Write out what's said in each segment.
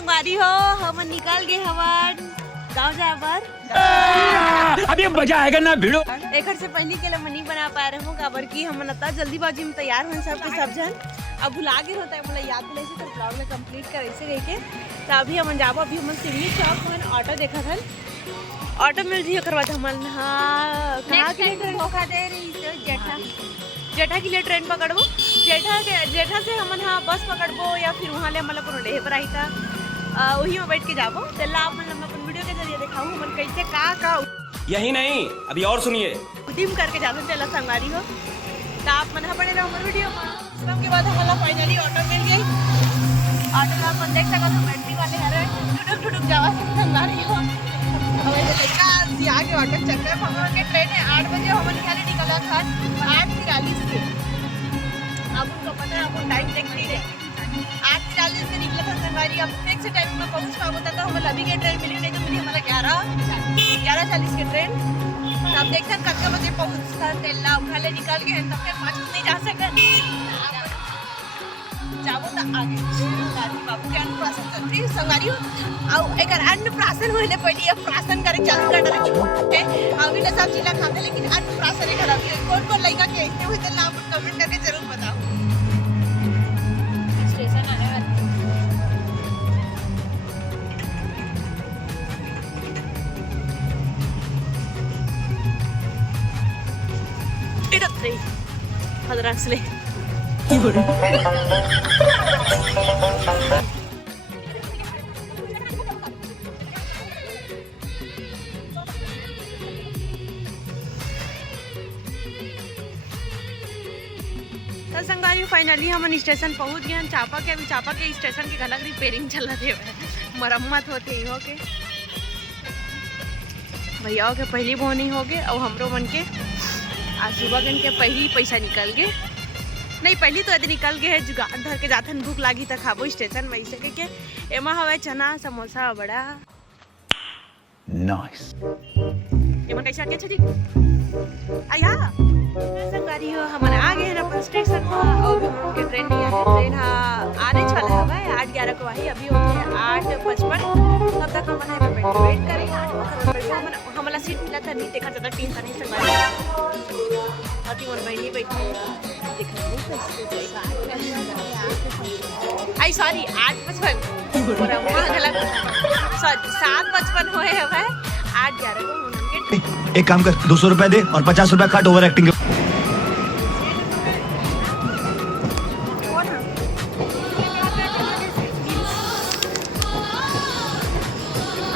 संगवारी हो हम निकल गए हवन गाँव जाए बर। अभी मजा आएगा ना भिड़ो। एक से पहले के लिए नहीं बना पा रहे हो काबर की हम इतना जल्दीबाजी में तैयार हुए सब के सब जन अब भुला गए होता है मतलब याद दिलाई से ब्लॉग में कंप्लीट करे से गई के तो अभी हम जाबो अभी हम सिवनी चौक में ऑटो देखा था ऑटो मिल रही करवा था हम हाँ कहाँ के लिए धोखा दे रही जेठा जेठा के लिए ट्रेन पकड़बो जेठा से हम हाँ बस पकड़बो या फिर वहाँ ले मतलब कोनो लेह पर आई था वही में बैठ के जाबो तेला आप हम अपन वीडियो के जरिए दिखाऊं हम कैसे का यही नहीं अभी और सुनिए उदिम करके जाते तेला संगवारी हो तो आप मन बने रहो हमारे वीडियो में। उसके बाद हमारा फाइनली ऑटो मिल गई ऑटो में अपन देख सकते हो बैटरी वाले हरे ठुडुक ठुडुक जावा संगवारी हो हमें तो देखा आगे ऑटो चल रहा है हम लोग के ट्रेन है 8 बजे हम निकाले निकला था 8:43 से अब उनको पता है अपन टाइम देख नहीं रहे 8:40 से निकला था संगवारी अब फिक्स टाइम में पहुंच पाओ तो हमें अभी के ट्रेन मिली नहीं तो मिली हमारा 11:40 के ट्रेन अब देखते हैं कब बजे पहुंचता तेला उठा ले निकाल के तब तक 5 नहीं जा सके जाबो तो आगे गाड़ी बाबू के अन्नप्राशन चलती संगवारी हो एक अन्नप्राशन होले पहले प्राशन करे चालू कर डरे अभी तो सब जिला खाते लेकिन अन्नप्राशन है अभी कौन लड़का के ऐसे हुए तो आप कमेंट करके जरूर बताओ। स्टेशन आने वाला इधर से हदराक्स ले संगवारी फाइनली हम स्टेशन पहुंच गए चापा के स्टेशन के अलग रिपेयरिंग चल रहे मरम्मत होते ही हो के भैया के पहली बोनी हो गए और हमरो मन के आज सुबह गन के पहली पैसा निकल गए नहीं पहली तो यदि निकल गए है जुगाड़ धर के जाथन भूख लागी तो खाबो स्टेशन में ऐसे के एमा हवे चना समोसा बड़ा नाइस एमा कैसे आके छदी आया संगवारी हो हम आ गए हैं अपन स्टेशन में और हम के ट्रेन नहीं है ट्रेन आने वाला है 8:11 को आई अभी हो गया 8:55 तब तक हम यहाँ पे वेट करेंगे हमारा सीट मिला था नहीं देखा ज्यादा टीम था नहीं संगवारी अति मन बैठी बैठी आई सॉरी 8:55 पूरा वहाँ गलत सॉरी 7:55 हुए है भाई 8:11 को उनके एक काम कर 200 रुपए दे और 50 रुपए काट ओवर एक्टिंग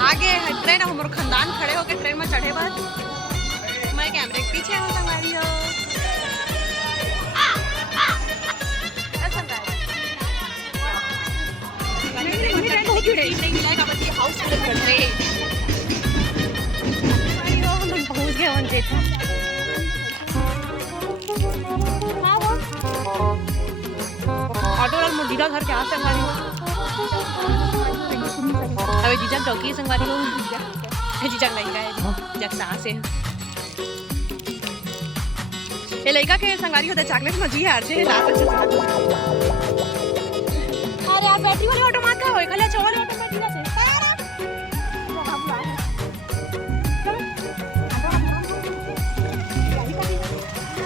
आगे है ट्रेन हमारे खानदान खड़े होके ट्रेन में चढ़े बाद मैं कैमरे के पीछे हूँ संगवारी हो नहीं मिलेगा बच्चे हाउस में कर रहे हम पहुंच गए वन जेठा ऑटो वाला मोदीदा घर के आस संगवारी हो अबे जीजा चौकी संगवारी हो जीजा लड़का है जगसा से ये लड़का के संगवारी होता चॉकलेट मजी है अर्जे रात अरे आप बैटरी वाले ऑटो मार का होय कले चोले ऑटो बैटरी ना से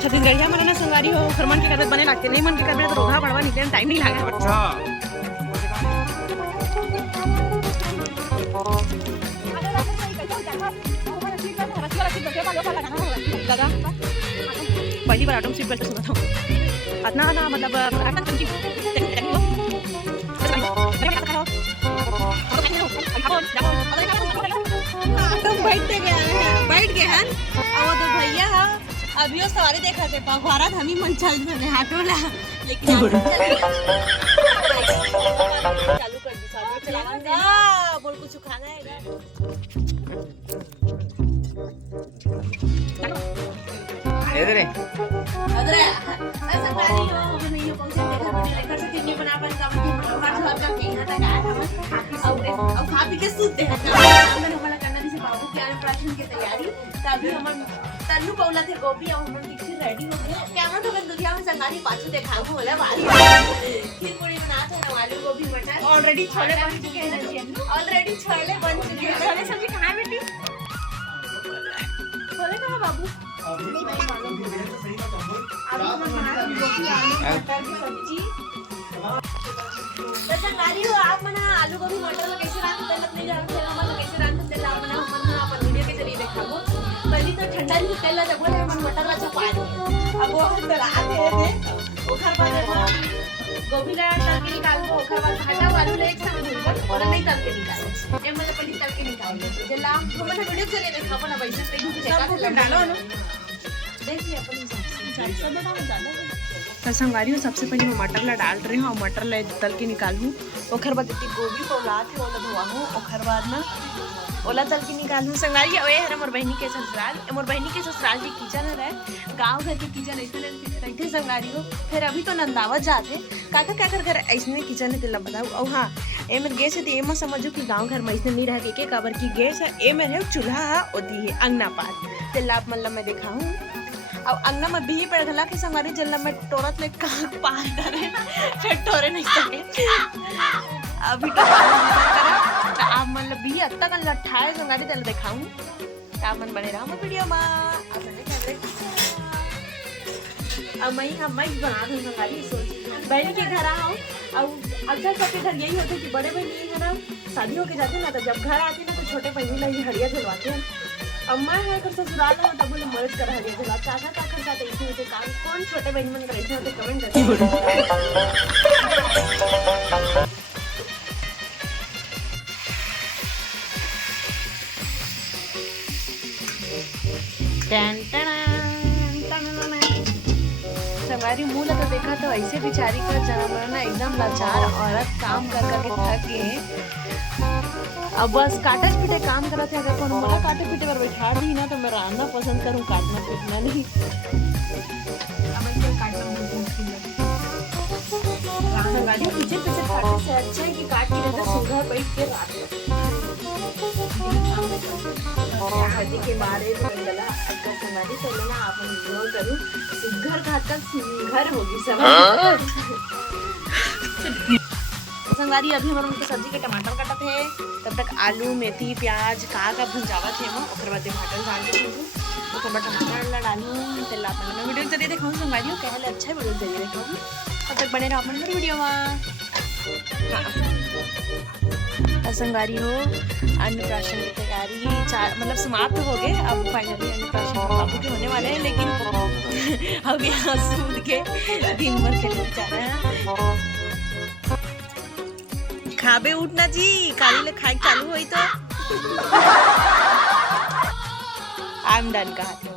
छत्तीसगढ़िया मरना संगवारी हो फरमान के करबे बने लागते नहीं मन के करबे तो रोधा पड़वा निकले में टाइम नहीं लागे अच्छा दादा पहली बार ऑटो सीट बेल्ट सुना था इतना ना मतलब आटा तुम बैठ गए हैं और तो भैया है अभी वो सवारी देखा थे पखवाड़ा हम ही मन चल रहे हाटोला लेकिन चालू कर दी साथ चलाना बोल कुछ खाना है इधर अदरे ऐसा गाड़ी हो नहीं पहुंचे घर से कितनी बना पाए काम की हमारा घर का कहीं तक आया था और खा पी के सूते हैं हमारा करना भी से बाबू के अन्नप्राशन की तैयारी तभी हम तन्नू पौला थे गोभी और हम ठीक से रेडी हो गए कैमरा तो बंद दुनिया में संगारी पाछू देखा होला वाली खीर पूरी बनाते हैं आलू गोभी मटर ऑलरेडी छोले बन चुके हैं ऑलरेडी छोले बन चुके हैं छोले सब्जी कहां है बेटी छोले कहां बाबू आलू बना गोभी आलू मटर की सब्जी तो संगारी हो आप मना आलू गोभी मटर में कैसे रांधते तेल अपने जान से हम कैसे रांधते तेल आप मना हम अपन वीडियो के जरिए दिखाबो पहले तो ठंडा नहीं तेल जब बोले हम मटर का चपानी अब वो तला दे ओखर बाद गोभी ला तल के निकाल को ओखर बाद भाटा आलू ले एक संग भून और नहीं तल के निकाल ए मतलब पहले तल के निकाल दे जला हम वीडियो के जरिए दिखाबो ना वैसे पे भी चेक डालो ना देखिए अपन हिसाब से बताओ ज्यादा तो संगारी हो सबसे पहले मैं मटर ला डाल रही हूँ और मटर ला तल के निकालूँ ओखर बाद इतनी गोभी पौलात है ओला धोआहूँ ओखर बाद ना ओला तल के निकालूँ संगारी ओए है मोर बहनी के ससुराल मोर बहनी के ससुराल के किचन है गांव घर के किचन ऐसे रहते संगारी हो फिर अभी तो नंदावत जाते काका क्या कर घर ऐसे किचन है तेला बताऊँ और हाँ ए मेरे गैस है तो ये मत समझो कि गांव घर में ऐसे नहीं रह के काबर की गैस है ए मेरे चूल्हा है ओदी है अंगना पार तेला मतलब मैं दिखाऊँ अब अंगना में भी पड़ गला कि संगारी जल्ला में टोरत ले कहाँ पार करे फिर टोरे नहीं सके अभी तो आप मतलब भी अब तक लट्ठाए संगारी तेल दिखाऊं क्या मन बने रहा मैं वीडियो में अब मैं बना दूं संगारी सोच बहन के घर आओ और अक्सर सबके घर यही होता है कि बड़े बहन ये है ना शादी होके जाते ना तो जब घर आते ना तो छोटे बहनी ला हड़िया झुलवाते हैं अम्मा है कर ससुराल में तब बोले मर्ज कर हड़िया झुला काका काका साथ ऐसे होते काम कौन छोटे बहन मन करे होते कमेंट करते संगारी मुँह तो देखा तो ऐसे बेचारी का जन्म ना एकदम लाचार औरत काम कर करके थक गए अब बस काटे पीटे काम करते अगर कौन मोला काटे पीटे पर बैठा दी ना तो मैं रांधना पसंद करूँ काटना पीटना नहीं संगारी पीछे पीछे काटने से अच्छा है कि काट के रहते सुबह बैठ के रात शादी के बारे में गला अगर संगारी तो ना आप इग्नोर करूं सुघर खाकर सुघर होगी सब संगारी अभी हमारे उनको सब्जी के टमाटर कटत है तब तक आलू मेथी प्याज का भुंजावत है ओकर बाद टमाटर डाल के ओकर बाद टमाटर डालूं तेल अपन मैं वीडियो जरिए दिखाऊं संगारी कहले अच्छा वीडियो जरिए दिखाऊं तब तक बने रहो अपन वीडियो में संगारी हो अन्नप्राशन की तैयारी मतलब समाप्त हो गए अब फाइनली अन्नप्राशन बाबू के होने वाले हैं लेकिन अब यहाँ सूद के दिन भर खेलने जा रहे हैं खाबे उठना जी काली ले खाए चालू हुई तो आई एम डन कहा थे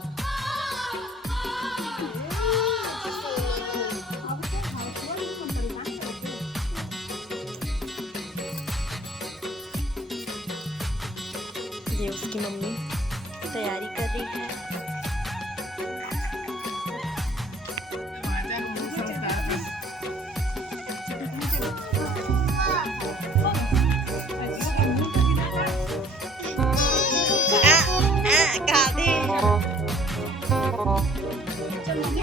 ये उसकी मम्मी तैयारी कर रही है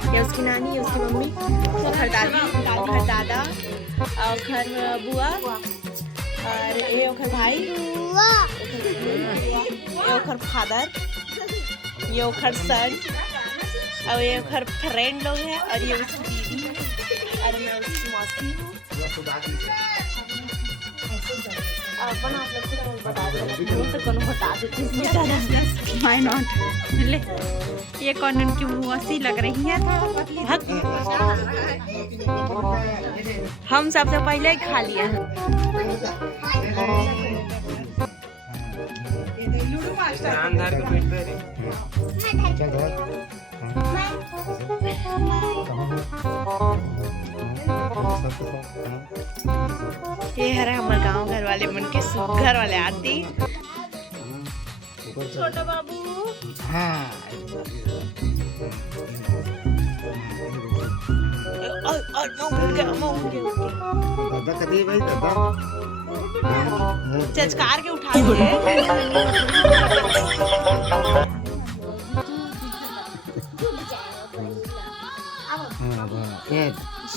ये उसकी नानी ये उसकी मम्मी घर दादी घर दादा और घर बुआ और ये ओखर भाई ये ओखर फादर ये ओखर सन और ये ओखर फ्रेंड लोग हैं और ये उसकी दीदी और मैं उसकी मौसी हूँ अपन आप लोग को बता दो तो कौन बता देती व्हाई नॉट ले ये कौन उनकी मौसी लग रही है हम सबसे पहले ही खा लिया ये है हमारे गांव घर वाले मन के घर वाले आती छोटा बाबू हाँ दादा कभी भाई दादा चचकार के उठा लिए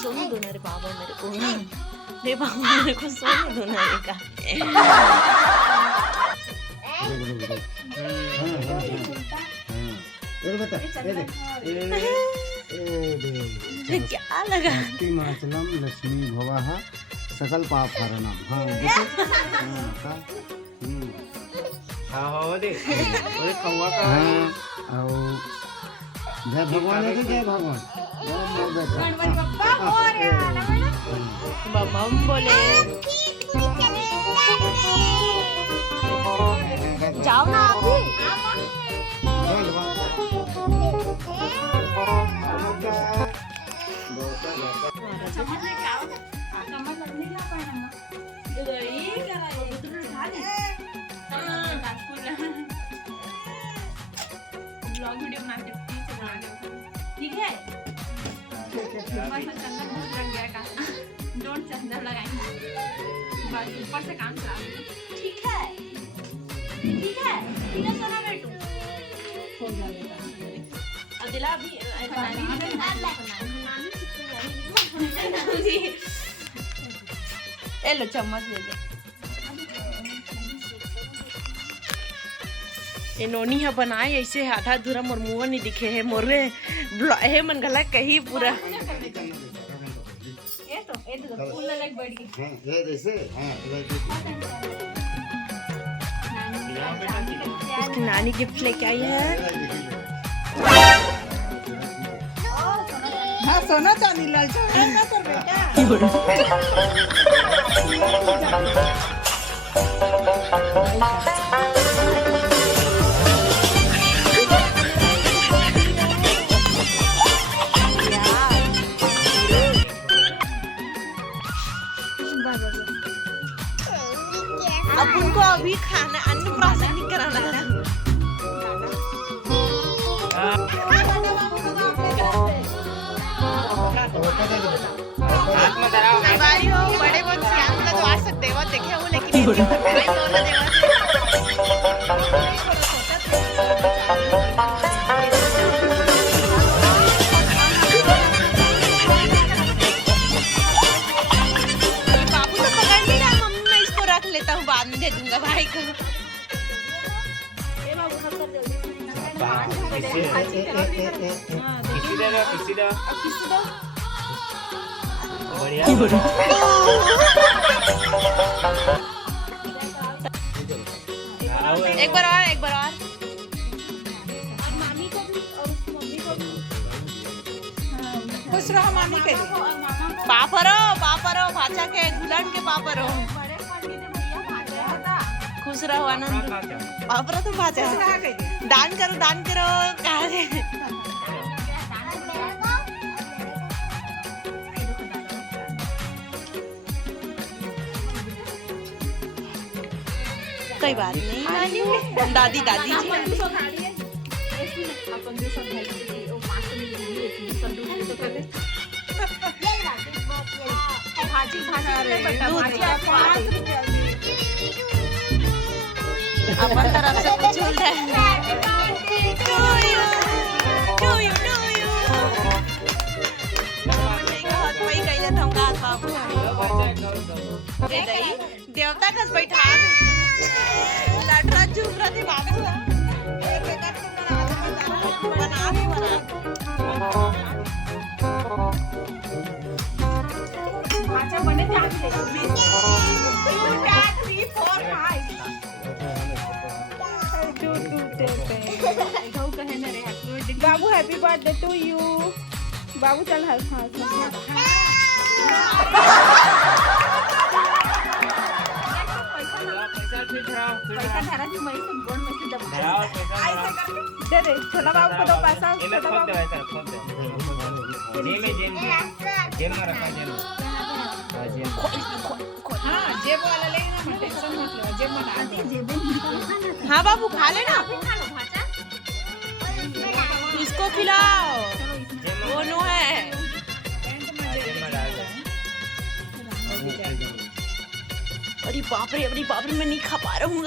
सोने दो ना रे बाबा मेरे को, रे बाबा मेरे को सोने दो ना रे का। ये बता, ये देख, ये क्या लगा? माचलम लक्ष्मी भवाः सकल पाप हरणम। हाँ देखो, हाँ दे ओए कौवा का हाँ और जय भगवान है, जय भगवान। बम बोले जाओ ना आप भी। ब्लॉग वीडियो बनाते ठीक है। चंदन बहुत लग गया का, डोंट चंदन लगाएंगे बस ऊपर से काम चला। ठीक है ठीक है ठीक है सोना बेटू अदिला अभी ए लो चम्मच ले लो। ये नोनी है बनाए ऐसे आधा अधूरा मोर मुंह नहीं दिखे है मोरे हे मन गला कहीं पूरा ये तो फूल लग बैठ गई। हाँ ये जैसे हाँ उसकी नानी गिफ्ट लेके आई है। हाँ सोना चांदी लालचा है ना सर बेटा। अब उनको अभी खाना अन्नप्राशन नहीं कराना है। हमारी हो बड़े बहुत सियान वाला तो आ सकते हैं वो देखे वो लेकिन बाबू तो पकड़ नहीं रहा। मम्मी मैं इसको रख लेता हूँ बाद में दे दूंगा भाई को। किसी दे बढ़िया एक बार और एक बार और। खुश रहो मामी के लिए। पापरो भाचा के गुलान के पापरो खुश रहो आनंद। पापरो तो भाचा दान करो कहा है। कोई बात नहीं दादी अपन तरफ से कुछ बोल रहा है। देवता कस बैठा लटरा चुप रहा थे बाबू अच्छा बने बाबू हैप्पी बर्थडे टू यू। बाबू चल दे दे छोटा बाबू को दो पैसा। हाँ जेब वाला लेना टेंशन मत लो जेब में डाल दे। हाँ बाबू खा लेना इसको खिलाओ वो नो है। अरे बाप रे मैं नहीं खा पा रहा हूँ।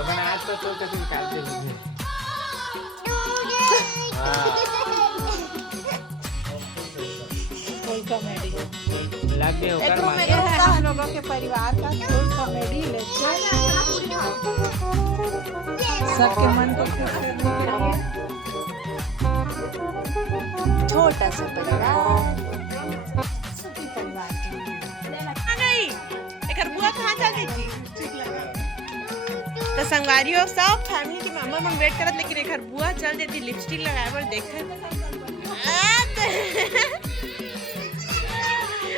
वीडियो बना तो तुम काट दे फुल कॉमेडी लग गए एक होकर रूम में ये है हम लोगों के परिवार का फुल कॉमेडी लेक्चर सबके मन को खुश करने के लिए छोटा सा परिवार सभी परिवार के नहीं एक बुआ कहाँ चल गई थी तो संगवारियों सब फैमिली की मामा मन वेट करत लेकिन एक बुआ चल देती लिपस्टिक लगाए पर देखे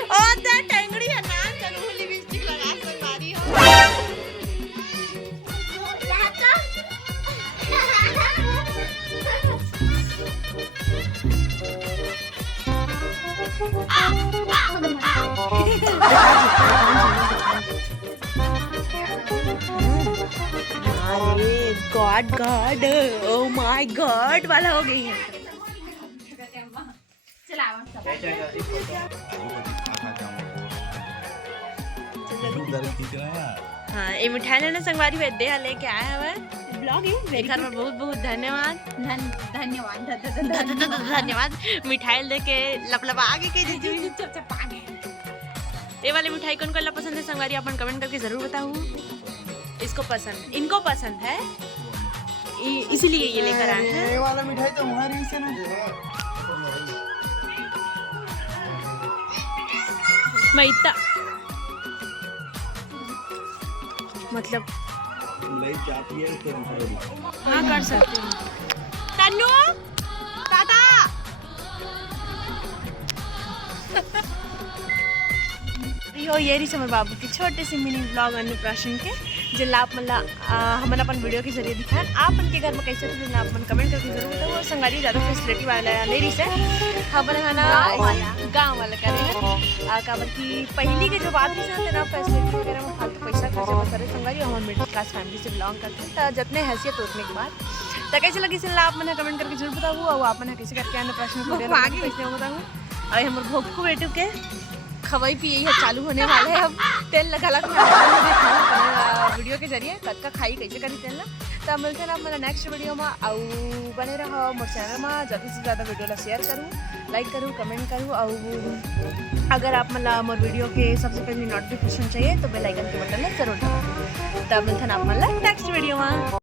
ओ ता टंगड़ी है ना चलो लिपस्टिक लगा संगवारी हो अरे God God oh my God वाला हो गई है हाँ ये मिठाई लेने संगवारी वेदे लेके आया हुआ है ब्लॉग है मेरे घर में बहुत बहुत धन्यवाद धन्यवाद मिठाई लेके लपलपा के ये वाली मिठाई कौन कौन पसंद है संगवारी अपन कमेंट करके जरूर बताओ इसको पसंद इनको पसंद है इसीलिए ये लेकर आए हैं ये वाला मिठाई तो हमारी से ना मैं इतना मतलब हाँ कर सकते हैं तन्नू टाटा यो ये रही समर बाबू की छोटे से मिनी ब्लॉग अन्नप्राशन के जिला आप मतलब हमन अपन वीडियो के जरिए दिखाएं आप उनके घर में कैसे थे आप मन कमेंट करके जरूर बताओ और संगारी ज़्यादा फैसिलिटी वाला नहीं रही से हमन खाना गाँव वाला कह रहे हैं काबर की पहली के जो बात नहीं ना फैसिलिटी वगैरह में फालतू पैसा खर्चा बता रहे संगारी हम मिडिल क्लास फैमिली से बिलोंग करते हैं तो जितने हैसियत उतने के बाद तो कैसे लगी सिल आप मैंने कमेंट करके जरूर बताऊँ और आप मैंने कैसे करके अन्नप्राशन आगे कैसे बताऊँ और हमारे भोग को बेटू के खवाई पी यही चालू होने वाला है अब तेल लगा वीडियो के जरिए कद का खाई कैसे करी तेल ना तब मिलते हैं आप मेरा नेक्स्ट वीडियो में आउ बने रहो मोर चैनल में ज़्यादा से ज़्यादा वीडियो ला शेयर करूँ लाइक करूँ कमेंट करूँ और अगर आप मतलब मोर वीडियो के सबसे पहले नोटिफिकेशन चाहिए तो बेल आइकन के बटन में जरूर दबाओ तब मिलते हैं आप मतलब नेक्स्ट वीडियो में।